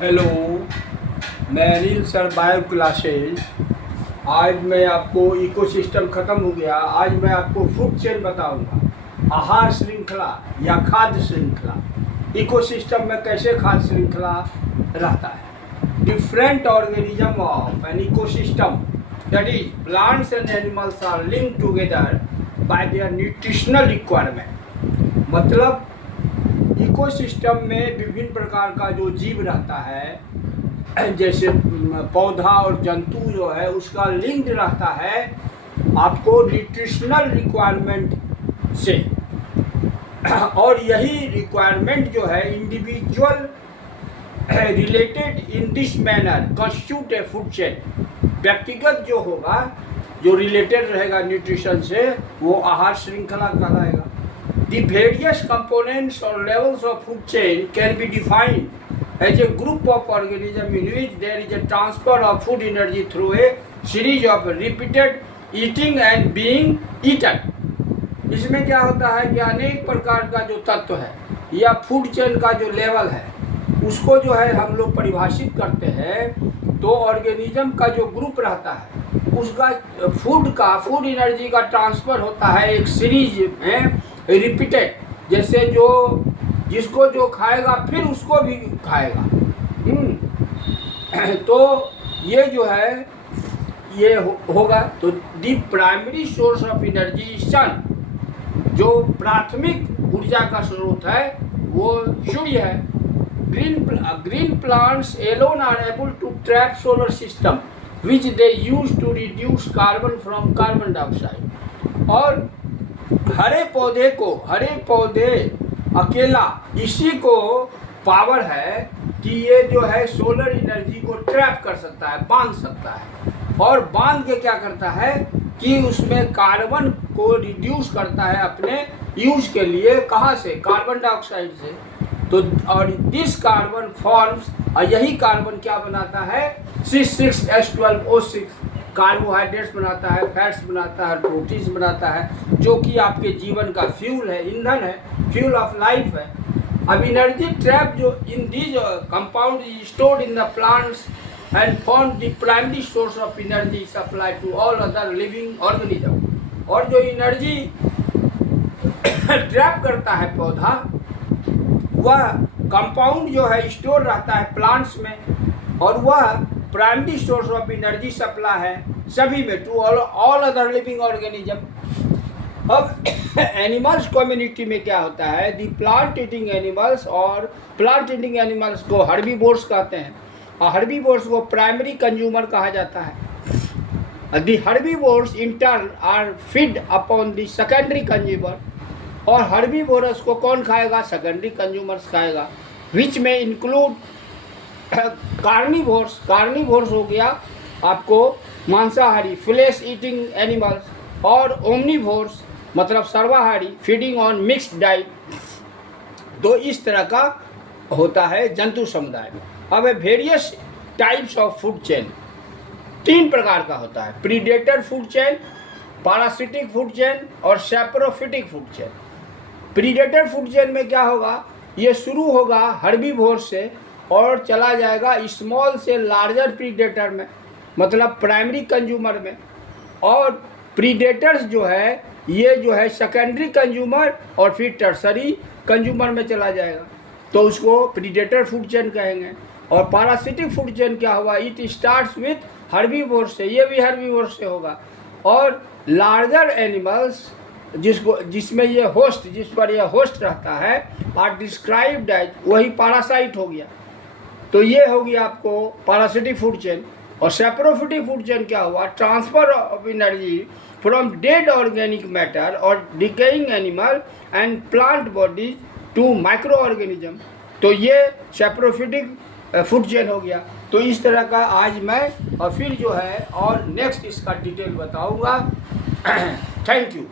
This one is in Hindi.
हेलो, मैं अनिल सर बायो क्लासेज। आज मैं आपको इकोसिस्टम ख़त्म हो गया। आज मैं आपको फूड चेन बताऊंगा, आहार श्रृंखला या खाद्य श्रृंखला। इकोसिस्टम में कैसे खाद्य श्रृंखला रहता है। Different organism of an ecosystem, that is plants and animals, are linked together by their nutritional requirement. मतलब इकोसिस्टम में विभिन्न प्रकार का जो जीव रहता है, जैसे पौधा और जंतु जो है उसका लिंक रहता है आपको न्यूट्रिशनल रिक्वायरमेंट से। और यही रिक्वायरमेंट जो है individual related in this manner constitute A food chain. व्यक्तिगत जो होगा, जो रिलेटेड रहेगा न्यूट्रिशन से, वो आहार श्रृंखला कहलाएगा। The various components or levels of food chain can be defined as a group of organisms in which there is a transfer of food energy through a series of repeated eating and being eaten। इसमें क्या होता है कि अनेक प्रकार का जो तत्व है या फूड चेन का जो लेवल है उसको जो है हम लोग परिभाषित करते हैं। तो ऑर्गेनिज्म का जो ग्रुप रहता है उसका फूड एनर्जी का ट्रांसफ़र होता है एक सीरीज में रिपीटेड, जैसे जिसको जो खाएगा फिर उसको भी खाएगा। तो ये जो है ये होगा। तो the primary source of energy sun, जो प्राथमिक ऊर्जा का स्रोत है वो सूर्य है। Green plants alone are able to trap solar system which they use to reduce carbon from carbon dioxide. और हरे पौधे अकेला इसी को पावर है कि ये जो है सोलर एनर्जी को ट्रैप कर सकता है, बांध सकता है। और बांध के क्या करता है कि उसमें कार्बन को रिड्यूस करता है अपने यूज के लिए। कहाँ से? कार्बन डाइऑक्साइड से। तो और दिस कार्बन फॉर्म्स, और यही कार्बन क्या बनाता है? C6H12O6 कार्बोहाइड्रेट्स बनाता है, फैट्स बनाता है, प्रोटीन्स बनाता है, जो कि आपके जीवन का फ्यूल है, ईंधन है, फ्यूल ऑफ लाइफ है। अब एनर्जी ट्रैप जो in these compound is stored in the plants and form the primary source of energy supply to all other living organism. और जो एनर्जी ट्रैप करता है पौधा, वह कंपाउंड जो है स्टोर रहता है प्लांट्स में, और वह primary source of energy supply है सभी में to all other living organism. अब एनिमल्स कम्युनिटी में क्या होता है? दी प्लांट ईटिंग एनिमल्स, और प्लांट ईटिंग एनिमल्स को हर्बीवोर्स कहते हैं, और हर्बीवोर्स को प्राइमरी कंज्यूमर कहा जाता है। The herbivores in turn are feed upon the secondary consumer. और हर्बीवोरस को कौन खाएगा? सेकेंडरी कंज्यूमर्स खाएगा, विच में इंक्लूड कार्निवोर्स हो गया आपको मांसाहारी, फ्लेश ईटिंग एनिमल्स, और ओमनिवोर्स मतलब सर्वाहारी, फीडिंग ऑन मिक्स्ड डाइट। तो इस तरह का होता है जंतु समुदाय में। अब various types of food chain 3 प्रकार का होता है: predator food chain, parasitic food chain और saprophytic food chain. Predator food chain में क्या होगा? ये शुरू होगा हर्बीवोर से और चला जाएगा स्मॉल से लार्जर प्रीडेटर में, मतलब प्राइमरी कंज्यूमर में। और प्रीडेटर्स जो है ये जो है सेकेंडरी कंज्यूमर और फिर टर्सरी कंज्यूमर में चला जाएगा, तो उसको प्रीडेटर फूड चेन कहेंगे। और पैरासिटिक फूड चेन क्या हुआ? इट स्टार्ट्स विथ हर्बीवोर से, ये भी हर्बीवोर से होगा। और लार्जर एनिमल्स जिसमें ये होस्ट, जिस पर यह होस्ट रहता है, आर डिस्क्राइब्ड एज, वही पैरासाइट हो गया। तो ये हो गया आपको पैरासिटिक फूड चेन। और सैप्रोफिटिक फूड चेन क्या हुआ? Transfer of energy from dead organic matter और decaying animal and plant bodies to microorganism. तो ये सैप्रोफिटिक फूड चेन हो गया। तो इस तरह का आज मैं और फिर जो है और नेक्स्ट इसका डिटेल बताऊंगा। Thank you.